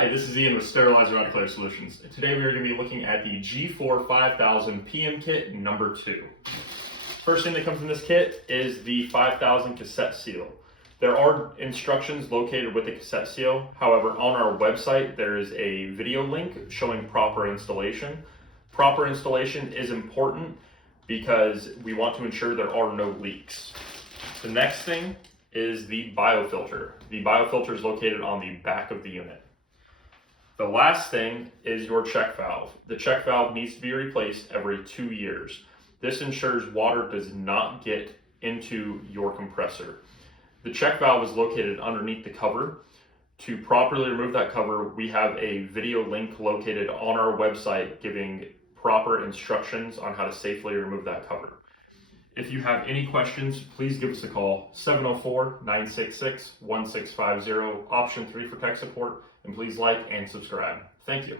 Hi, this is Ian with Sterilizer Autoclave Solutions. Today we are going to be looking at the G4 5000 PM kit number 2. First thing that comes in this kit is the 5000 cassette seal. There are instructions located with the cassette seal. However, on our website there is a video link showing proper installation. Proper installation is important because we want to ensure there are no leaks. The next thing is the biofilter. The biofilter is located on the back of the unit. The last thing is your check valve. The check valve needs to be replaced every 2 years. This ensures water does not get into your compressor. The check valve is located underneath the cover. To properly remove that cover, we have a video link located on our website giving proper instructions on how to safely remove that cover. If you have any questions, please give us a call, 704-966-1650, option 3 for tech support, and please like and subscribe. Thank you.